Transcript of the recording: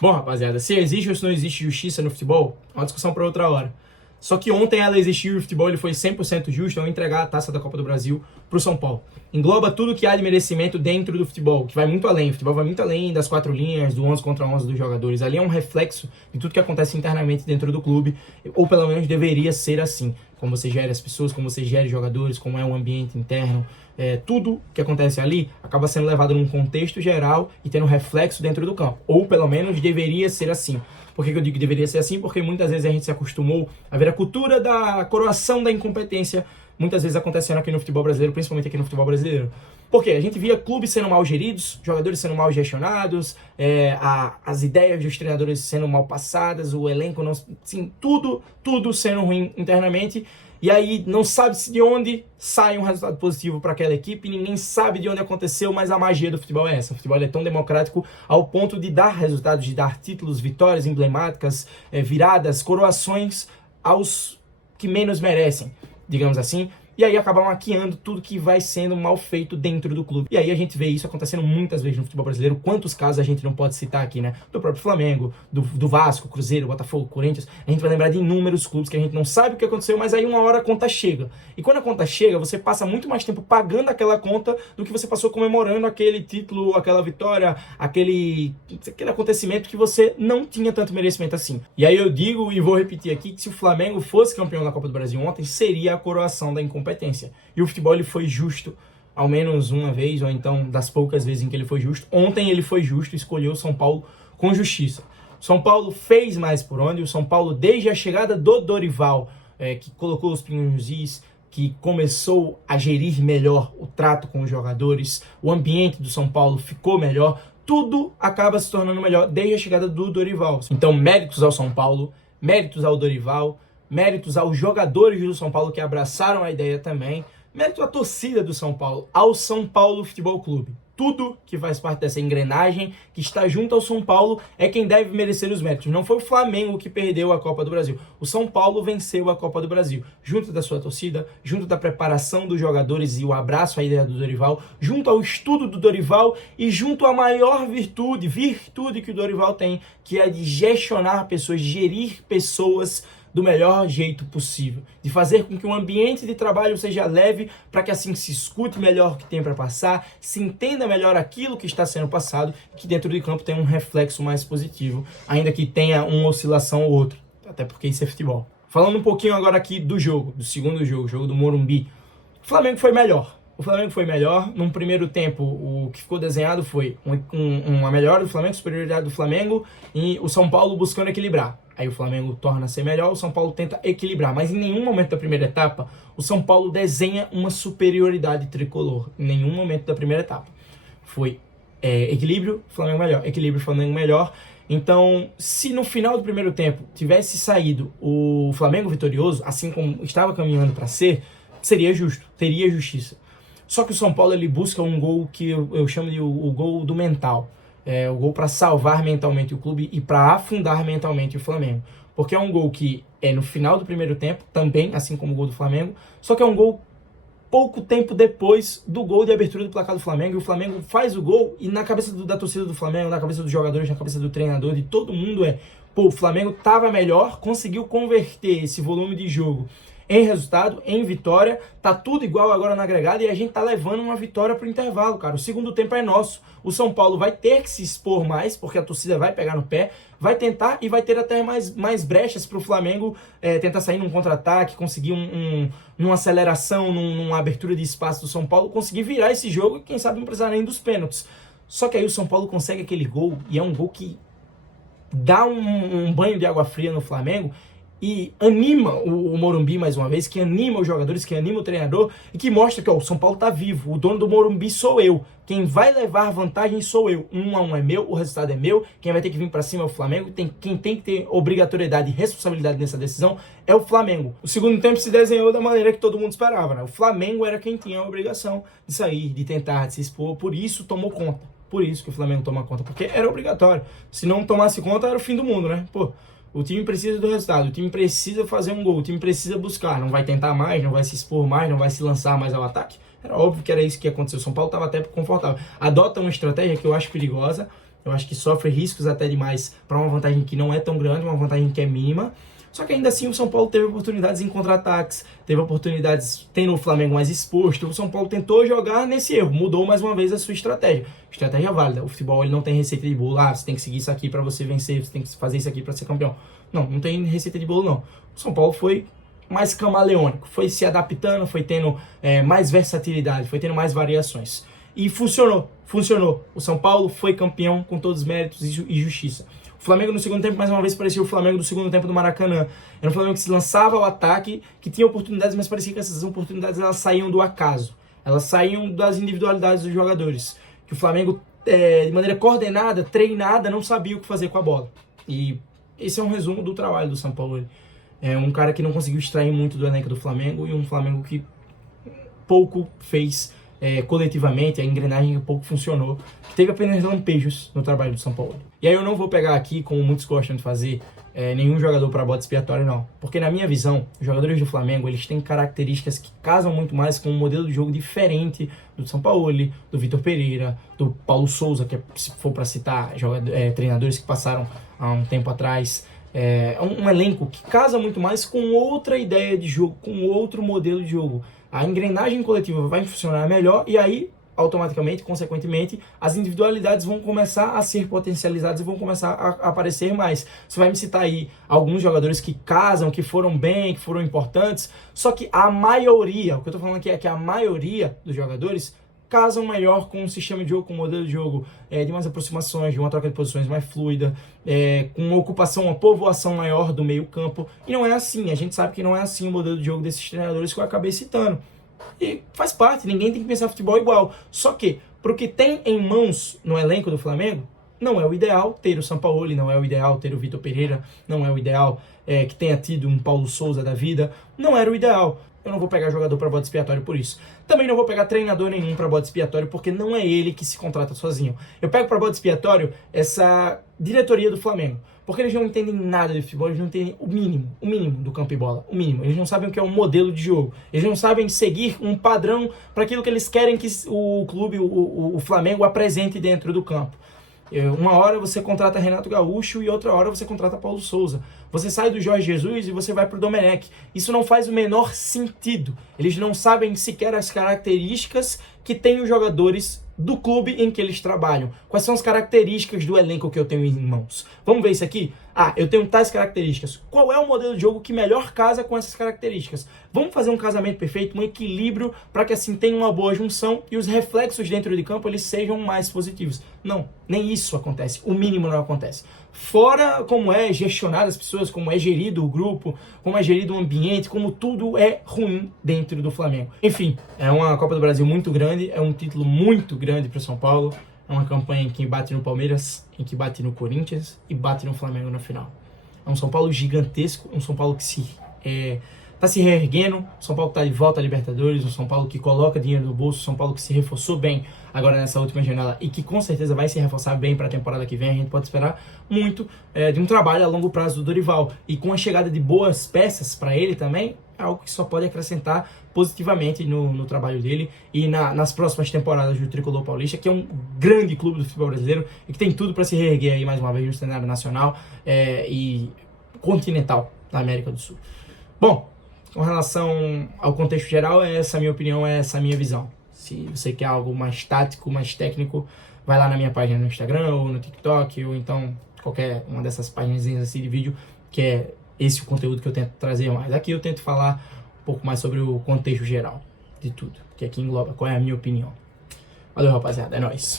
Bom, rapaziada, se existe ou se não existe justiça no futebol, é uma discussão para outra hora. Só que ontem ela existiu e o futebol ele foi 100% justo ao entregar a taça da Copa do Brasil para o São Paulo. Engloba tudo que há de merecimento dentro do futebol, que vai muito além. O futebol vai muito além das 4 linhas, do 11 contra 11 dos jogadores. Ali é um reflexo de tudo que acontece internamente dentro do clube, ou pelo menos deveria ser assim. Como você gera as pessoas, como você gera os jogadores, como é o ambiente interno. Tudo que acontece ali acaba sendo levado num contexto geral e tendo reflexo dentro do campo. Ou pelo menos deveria ser assim. Por que eu digo que deveria ser assim? Porque muitas vezes a gente se acostumou a ver a cultura da coroação da incompetência muitas vezes acontecendo aqui no futebol brasileiro, principalmente aqui no futebol brasileiro. Porque a gente via clubes sendo mal geridos, jogadores sendo mal gestionados, as ideias dos treinadores sendo mal passadas, o elenco não... Sim, tudo sendo ruim internamente. E aí não sabe-se de onde sai um resultado positivo para aquela equipe, ninguém sabe de onde aconteceu, mas a magia do futebol é essa. O futebol é tão democrático ao ponto de dar resultados, de dar títulos, vitórias emblemáticas, viradas, coroações aos que menos merecem, digamos assim. E aí acaba maquiando tudo que vai sendo mal feito dentro do clube. E aí a gente vê isso acontecendo muitas vezes no futebol brasileiro. Quantos casos a gente não pode citar aqui, né? Do próprio Flamengo, do Vasco, Cruzeiro, Botafogo, Corinthians. A gente vai lembrar de inúmeros clubes que a gente não sabe o que aconteceu, mas aí uma hora a conta chega. E quando a conta chega, você passa muito mais tempo pagando aquela conta do que você passou comemorando aquele título, aquela vitória, aquele acontecimento que você não tinha tanto merecimento assim. E aí eu digo e vou repetir aqui que se o Flamengo fosse campeão da Copa do Brasil ontem, seria a coroação da incompetência. E o futebol ele foi justo, ao menos uma vez, ou então das poucas vezes em que ele foi justo. Ontem ele foi justo, escolheu o São Paulo com justiça. O São Paulo fez mais por onde. O São Paulo, desde a chegada do Dorival, que colocou os pingos nos is, que começou a gerir melhor o trato com os jogadores, o ambiente do São Paulo ficou melhor, tudo acaba se tornando melhor desde a chegada do Dorival. Então, méritos ao São Paulo, méritos ao Dorival, méritos aos jogadores do São Paulo que abraçaram a ideia também, mérito à torcida do São Paulo, ao São Paulo Futebol Clube. Tudo que faz parte dessa engrenagem, que está junto ao São Paulo, é quem deve merecer os méritos. Não foi o Flamengo que perdeu a Copa do Brasil. O São Paulo venceu a Copa do Brasil. Junto da sua torcida, junto da preparação dos jogadores e o abraço à ideia do Dorival, junto ao estudo do Dorival e junto à maior virtude que o Dorival tem, que é de gestionar pessoas, de gerir pessoas do melhor jeito possível, de fazer com que o ambiente de trabalho seja leve, para que assim se escute melhor o que tem para passar, se entenda melhor aquilo que está sendo passado, e que dentro do campo tenha um reflexo mais positivo, ainda que tenha uma oscilação ou outra, até porque isso é futebol. Falando um pouquinho agora aqui do jogo, do segundo jogo, o jogo do Morumbi, o Flamengo foi melhor. O Flamengo foi melhor. Num primeiro tempo, o que ficou desenhado foi uma melhora do Flamengo, superioridade do Flamengo, e o São Paulo buscando equilibrar. Aí o Flamengo torna a ser melhor, o São Paulo tenta equilibrar. Mas em nenhum momento da primeira etapa, o São Paulo desenha uma superioridade tricolor. Em nenhum momento da primeira etapa. Foi equilíbrio, Flamengo melhor. Equilíbrio, Flamengo melhor. Então, se no final do primeiro tempo tivesse saído o Flamengo vitorioso, assim como estava caminhando para ser, seria justo, teria justiça. Só que o São Paulo ele busca um gol que eu chamo de o gol do mental. O gol para salvar mentalmente o clube e para afundar mentalmente o Flamengo. Porque é um gol que é no final do primeiro tempo, também, assim como o gol do Flamengo, só que é um gol pouco tempo depois do gol de abertura do placar do Flamengo, e o Flamengo faz o gol, e na cabeça da torcida do Flamengo, na cabeça dos jogadores, na cabeça do treinador, de todo mundo o Flamengo estava melhor, conseguiu converter esse volume de jogo em resultado, em vitória, tá tudo igual agora na agregada e a gente tá levando uma vitória pro intervalo, cara. O segundo tempo é nosso. O São Paulo vai ter que se expor mais, porque a torcida vai pegar no pé, vai tentar e vai ter até mais brechas pro Flamengo tentar sair num contra-ataque, conseguir numa aceleração, numa abertura de espaço do São Paulo, conseguir virar esse jogo e quem sabe não precisar nem dos pênaltis. Só que aí o São Paulo consegue aquele gol e é um gol que dá um banho de água fria no Flamengo e anima o Morumbi mais uma vez, que anima os jogadores, que anima o treinador e que mostra que o São Paulo tá vivo, o dono do Morumbi sou eu, quem vai levar vantagem sou eu, 1-1 é meu, o resultado é meu, quem vai ter que vir para cima é o Flamengo, quem tem que ter obrigatoriedade e responsabilidade nessa decisão é o Flamengo. O segundo tempo se desenhou da maneira que todo mundo esperava, né? O Flamengo era quem tinha a obrigação de sair, de tentar, de se expor, por isso tomou conta, por isso que o Flamengo toma conta, porque era obrigatório, se não tomasse conta era o fim do mundo, né? O time precisa do resultado, o time precisa fazer um gol, o time precisa buscar, não vai tentar mais, não vai se expor mais, não vai se lançar mais ao ataque. Era óbvio que era isso que ia acontecer, o São Paulo estava até confortável. Adota uma estratégia que eu acho perigosa, Eu acho que sofre riscos até demais para uma vantagem que não é tão grande, uma vantagem que é mínima. Só que ainda assim o São Paulo teve oportunidades em contra-ataques, teve oportunidades tendo o Flamengo mais exposto. O São Paulo tentou jogar nesse erro, mudou mais uma vez a sua estratégia. Estratégia válida. O futebol ele não tem receita de bolo. Você tem que seguir isso aqui para você vencer, você tem que fazer isso aqui para ser campeão. Não tem receita de bolo não. O São Paulo foi mais camaleônico, foi se adaptando, foi tendo mais versatilidade, foi tendo mais variações. E funcionou. O São Paulo foi campeão com todos os méritos e justiça. O Flamengo no segundo tempo, mais uma vez, parecia o Flamengo do segundo tempo do Maracanã. Era um Flamengo que se lançava ao ataque, que tinha oportunidades, mas parecia que essas oportunidades elas saíam do acaso. Elas saíam das individualidades dos jogadores. Que o Flamengo, de maneira coordenada, treinada, não sabia o que fazer com a bola. E esse é um resumo do trabalho do São Paulo. É um cara que não conseguiu extrair muito do elenco do Flamengo e um Flamengo que pouco fez coletivamente, a engrenagem pouco funcionou, que teve apenas lampejos no trabalho do São Paulo. E aí eu não vou pegar aqui, como muitos gostam de fazer, nenhum jogador para bode expiatório, não. Porque na minha visão, os jogadores do Flamengo, eles têm características que casam muito mais com um modelo de jogo diferente do São Paulo, do Vitor Pereira, do Paulo Souza, que se for para citar treinadores que passaram há um tempo atrás. É um elenco que casa muito mais com outra ideia de jogo, com outro modelo de jogo. A engrenagem coletiva vai funcionar melhor e aí, automaticamente, consequentemente, as individualidades vão começar a ser potencializadas e vão começar a aparecer mais. Você vai me citar aí alguns jogadores que casam, que foram bem, que foram importantes, só que a maioria, o que eu tô falando aqui é que a maioria dos jogadores casam melhor com um sistema de jogo, com um modelo de jogo de mais aproximações, de uma troca de posições mais fluida, com uma ocupação, uma povoação maior do meio campo. E não é assim, a gente sabe que não é assim o modelo de jogo desses treinadores que eu acabei citando. E faz parte, ninguém tem que pensar futebol igual. Só que, pro que tem em mãos no elenco do Flamengo, não é o ideal ter o Sampaoli, não é o ideal ter o Vitor Pereira, não é o ideal que tenha tido um Paulo Souza da vida, não era o ideal. Eu não vou pegar jogador para bode expiatório por isso. Também não vou pegar treinador nenhum para bode expiatório, porque não é ele que se contrata sozinho. Eu pego para bode expiatório essa diretoria do Flamengo, porque eles não entendem nada de futebol, eles não entendem o mínimo do campo e bola, o mínimo. Eles não sabem o que é um modelo de jogo, eles não sabem seguir um padrão para aquilo que eles querem que o clube, o Flamengo, apresente dentro do campo. Uma hora você contrata Renato Gaúcho e outra hora você contrata Paulo Souza. Você sai do Jorge Jesus e você vai pro Domenech. Isso não faz o menor sentido. Eles não sabem sequer as características que têm os jogadores do clube em que eles trabalham. Quais são as características do elenco que eu tenho em mãos? Vamos ver isso aqui? Eu tenho tais características. Qual é o modelo de jogo que melhor casa com essas características? Vamos fazer um casamento perfeito, um equilíbrio, para que assim tenha uma boa junção e os reflexos dentro de campo eles sejam mais positivos. Não, nem isso acontece. O mínimo não acontece. Fora como é gestionado as pessoas, como é gerido o grupo, como é gerido o ambiente, como tudo é ruim dentro do Flamengo. Enfim, é uma Copa do Brasil muito grande, é um título muito grande para o São Paulo. É uma campanha em que bate no Palmeiras, em que bate no Corinthians e bate no Flamengo na final. É um São Paulo gigantesco, um São Paulo que está se reerguendo, um São Paulo que está de volta à Libertadores, um São Paulo que coloca dinheiro no bolso, um São Paulo que se reforçou bem agora nessa última janela e que com certeza vai se reforçar bem para a temporada que vem. A gente pode esperar muito de um trabalho a longo prazo do Dorival. E com a chegada de boas peças para ele também, é algo que só pode acrescentar positivamente no trabalho dele e nas próximas temporadas do Tricolor Paulista, que é um grande clube do futebol brasileiro e que tem tudo para se reerguer aí mais uma vez no cenário nacional e continental da América do Sul. Bom, com relação ao contexto geral, essa é a minha opinião, essa é a minha visão. Se você quer algo mais tático, mais técnico, vai lá na minha página no Instagram ou no TikTok, ou então qualquer uma dessas páginas assim de vídeo, que é esse o conteúdo que eu tento trazer mais. Aqui eu tento falar um pouco mais sobre o contexto geral de tudo, que aqui engloba qual é a minha opinião. Valeu, rapaziada, é nóis.